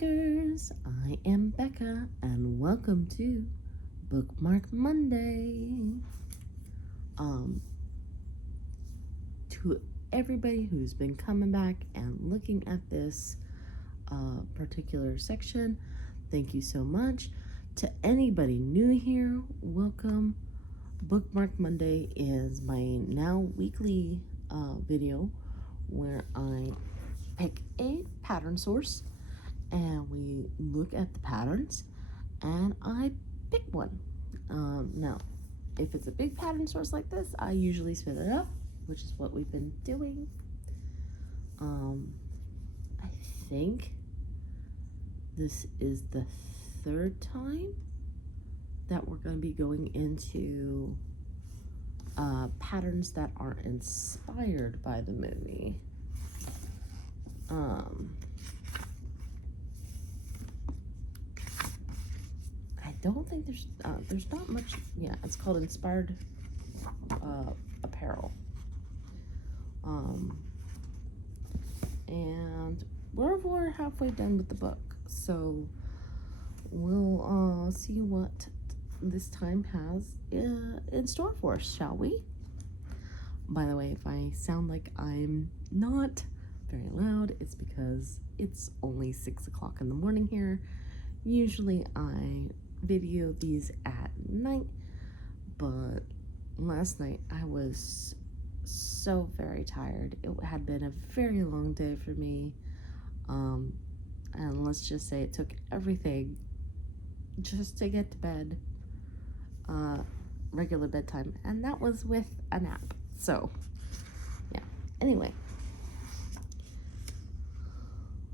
Bookmakers, I am Becca and welcome to Bookmark Monday. To everybody who's been coming back and looking at this particular section, thank you so much. To anybody new here, welcome. Bookmark Monday is my now weekly video where I pick a pattern source and we look at the patterns and I pick one. Now, if it's a big pattern source like this, I usually split it up, which is what we've been doing. I think this is the third time that we're going to be going into patterns that are inspired by the movie. I don't think there's not much. Yeah, it's called Inspired Apparel. And we're halfway done with the book, so we'll see what this time has in store for us, shall we? By the way, if I sound like I'm not very loud, it's because it's only 6 o'clock in the morning here. Usually I video these at night, but last night I was so very tired. It had been a very long day for me, and let's just say it took everything just to get to bed, regular bedtime, and that was with a nap. So yeah, anyway,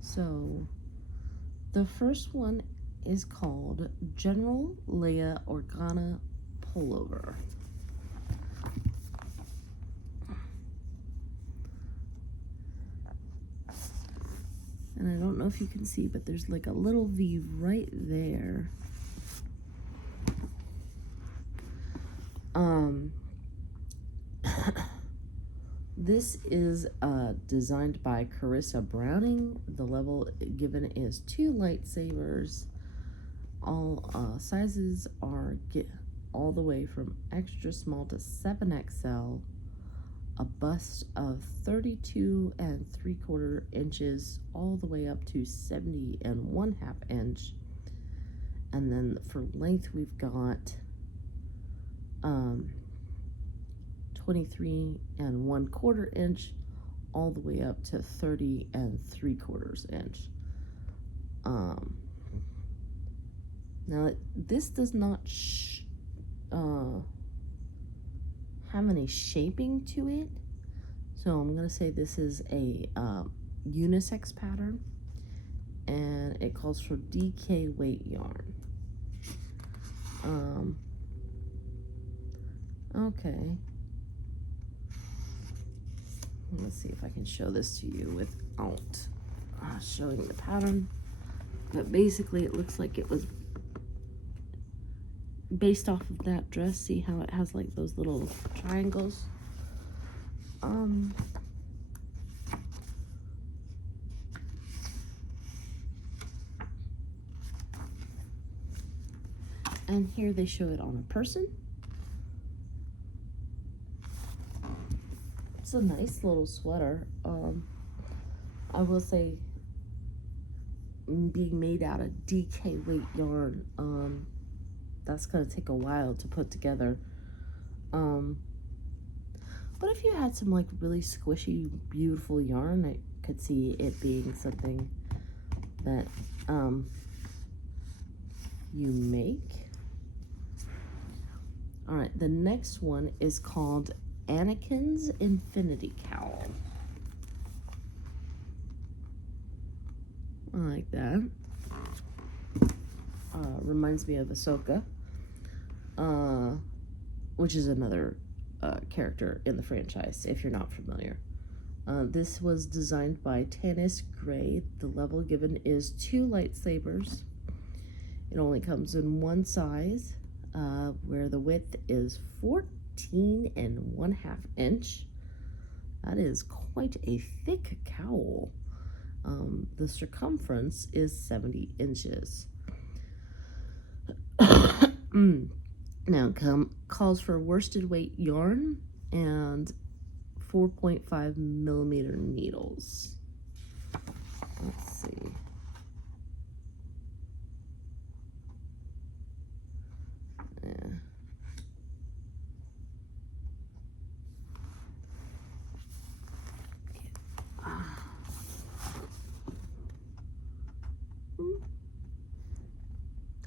so the first one is called General Leia Organa Pullover. And I don't know if you can see, but there's like a little V right there. This is designed by Carissa Browning. The level given is 2 lightsabers. All sizes are all the way from extra small to 7XL. A bust of 32 3/4 inches all the way up to 70 1/2 inch. And then for length, we've got 23 1/4 inch all the way up to 30 3/4 inch. Now this does not have any shaping to it, so I'm gonna say this is a unisex pattern, and it calls for DK weight yarn. Okay, let's see if I can show this to you without showing the pattern, but basically it looks like it was based off of that dress. See how it has like those little triangles? And here they show it on a person. It's a nice little sweater. I will say, being made out of DK weight yarn, that's gonna take a while to put together. But if you had some like really squishy, beautiful yarn, I could see it being something that you make. All right, the next one is called Anakin's Infinity Cowl. I like that. Reminds me of Ahsoka, which is another character in the franchise, if you're not familiar. This was designed by Tanis Gray. The level given is 2 lightsabers. It only comes in one size, where the width is 14 1/2 inch. That is quite a thick cowl. The circumference is 70 inches. Now calls for worsted weight yarn and 4.5 millimeter needles. Let's see. Yeah.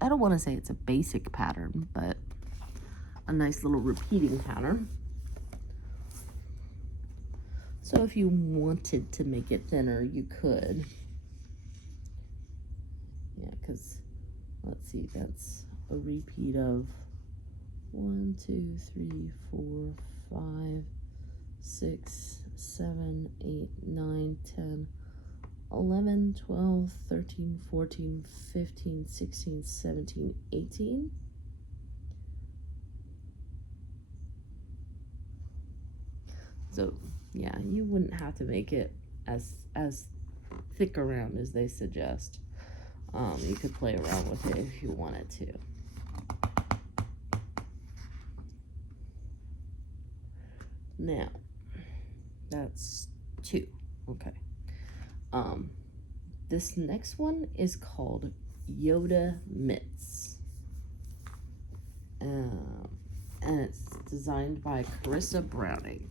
I don't want to say it's a basic pattern, but a nice little repeating pattern. So if you wanted to make it thinner, you could. Yeah, because let's see, that's a repeat of 1, 2, 3, 4, 5, 6, 7, 8, 9, 10, 11, 12, 13, 14, 15, 16, 17, 18. So yeah, you wouldn't have to make it as thick around as they suggest. You could play around with it if you wanted to. Now, that's 2. Okay. This next one is called Yoda Mitts. And it's designed by Carissa Browning.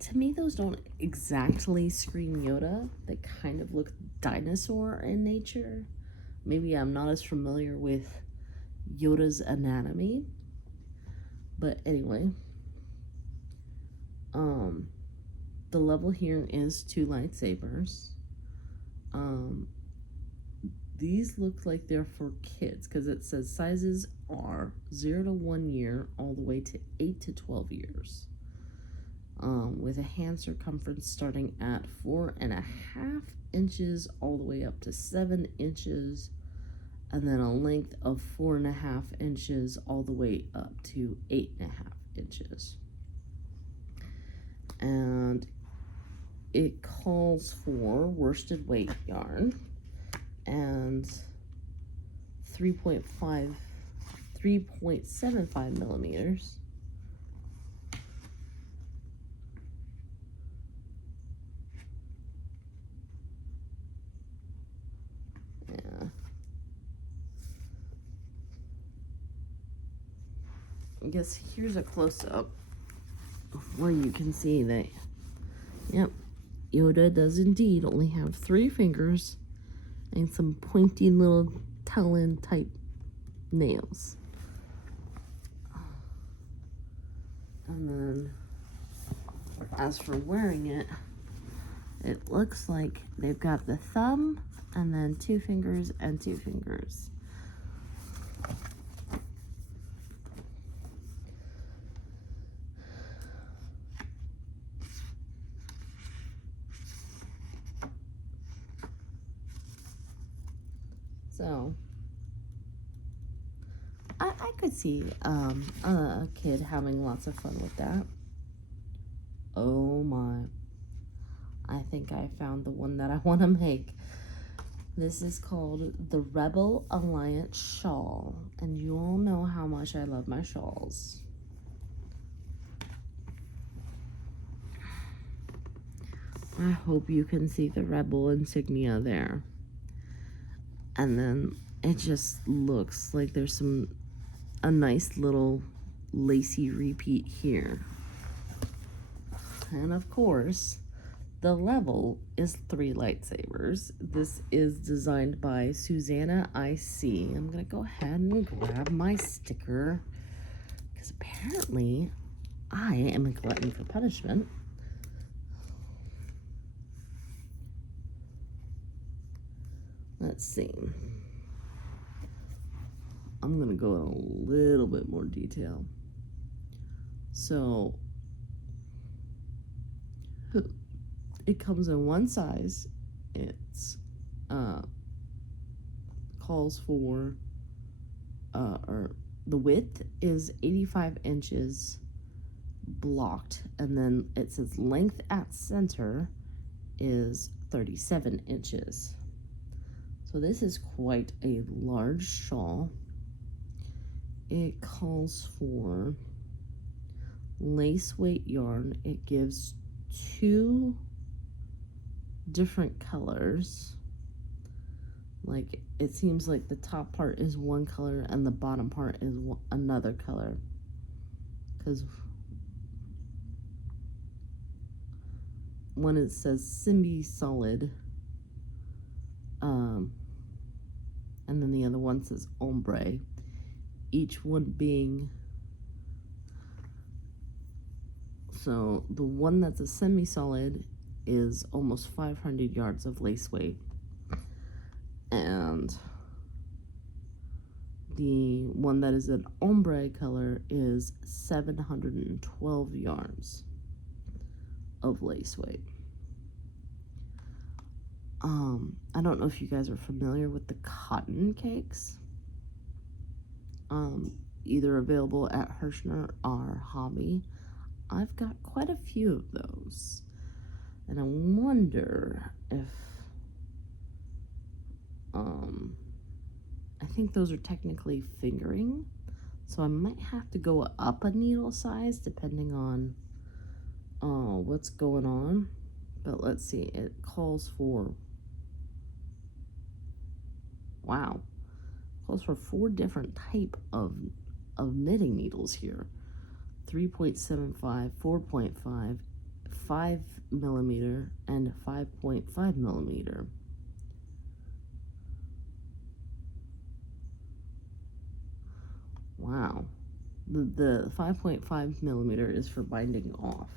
To me, those don't exactly scream Yoda. They kind of look dinosaur in nature. Maybe I'm not as familiar with Yoda's anatomy. But anyway, the level here is 2 lightsabers. These look like they're for kids because it says sizes are 0 to 1 year all the way to 8 to 12 years. With a hand circumference starting at 4.5 inches all the way up to 7 inches, and then a length of 4.5 inches all the way up to 8.5 inches. And it calls for worsted weight yarn and 3.75 millimeters. Yeah. I guess here's a close-up where you can see that, yep, Yoda does indeed only have 3 fingers and some pointy little talon type nails. And then as for wearing it, it looks like they've got the thumb and then 2 fingers and 2 fingers. So I could see a kid having lots of fun with that. Oh my. I think I found the one that I want to make. This is called the Rebel Alliance Shawl. And you all know how much I love my shawls. I hope you can see the Rebel insignia there. And then it just looks like there's a nice little lacy repeat here. And of course, the level is 3 lightsabers. This is designed by Susanna IC. I'm gonna go ahead and grab my sticker because apparently I am a glutton for punishment. Let's see. I'm gonna go in a little bit more detail. So it comes in one size. It's calls for or the width is 85 inches blocked, and then it says length at center is 37 inches. So this is quite a large shawl. It calls for lace weight yarn. It gives 2 different colors. Like, it seems like the top part is one color and the bottom part is another color, because one it says Simbi Solid, and then the other one says Ombre, each one being, so the one that's a semi-solid is almost 500 yards of lace weight, and the one that is an ombre color is 712 yards of lace weight. I don't know if you guys are familiar with the cotton cakes, either available at Hirschner or Hobby. I've got quite a few of those, and I wonder if I think those are technically fingering, so I might have to go up a needle size depending on what's going on. But let's see, it calls for, wow, calls for 4 different type of knitting needles here: 3.75, 4.5, 5 millimeter, and 5.5 millimeter. Wow. The 5.5 millimeter is for binding off.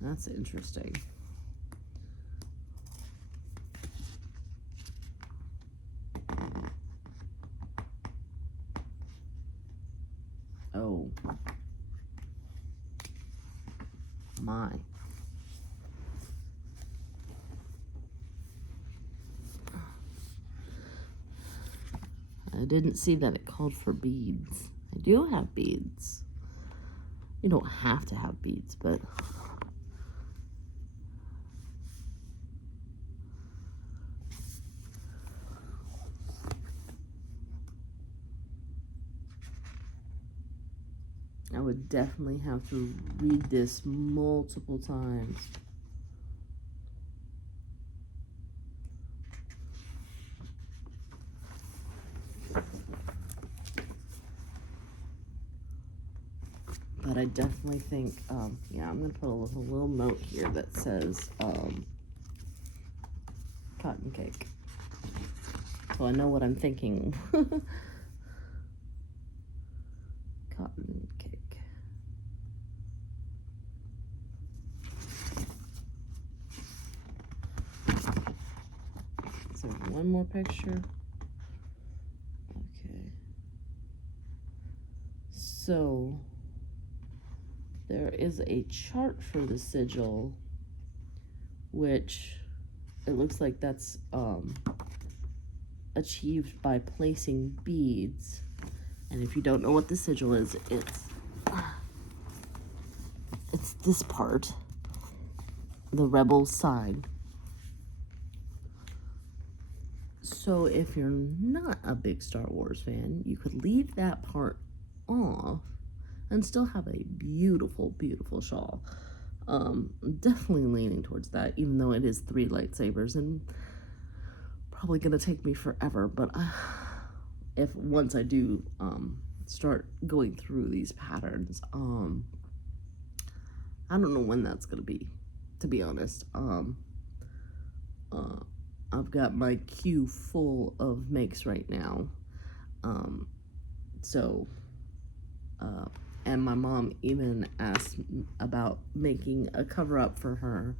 That's interesting. Oh my. I didn't see that it called for beads. I do have beads. You don't have to have beads, but I would definitely have to read this multiple times. But I definitely think, yeah, I'm going to put a little note here that says cotton cake, so I know what I'm thinking. Cotton cake. So one more picture. Okay. So there is a chart for the sigil, which it looks like that's achieved by placing beads. And if you don't know what the sigil is, it's this part, the rebel sign. So if you're not a big Star Wars fan, you could leave that part off and still have a beautiful, beautiful shawl. Definitely leaning towards that, even though it is 3 lightsabers and probably gonna take me forever. But if once I do start going through these patterns, I don't know when that's gonna be, to be honest. I've got my queue full of makes right now. And my mom even asked about making a cover-up for her.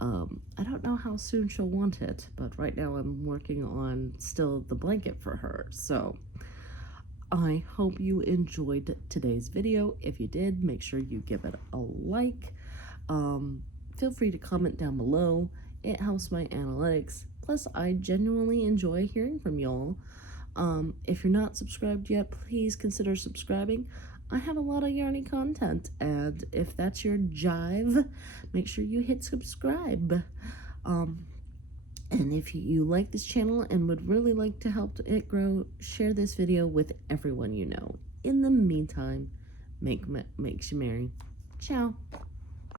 I don't know how soon she'll want it, but right now I'm working on still the blanket for her. So I hope you enjoyed today's video. If you did, make sure you give it a like. Feel free to comment down below. It helps my analytics. Plus, I genuinely enjoy hearing from y'all. If you're not subscribed yet, please consider subscribing. I have a lot of yarny content, and if that's your jive, make sure you hit subscribe. And if you like this channel and would really like to help it grow, share this video with everyone you know. In the meantime, make you merry. Ciao.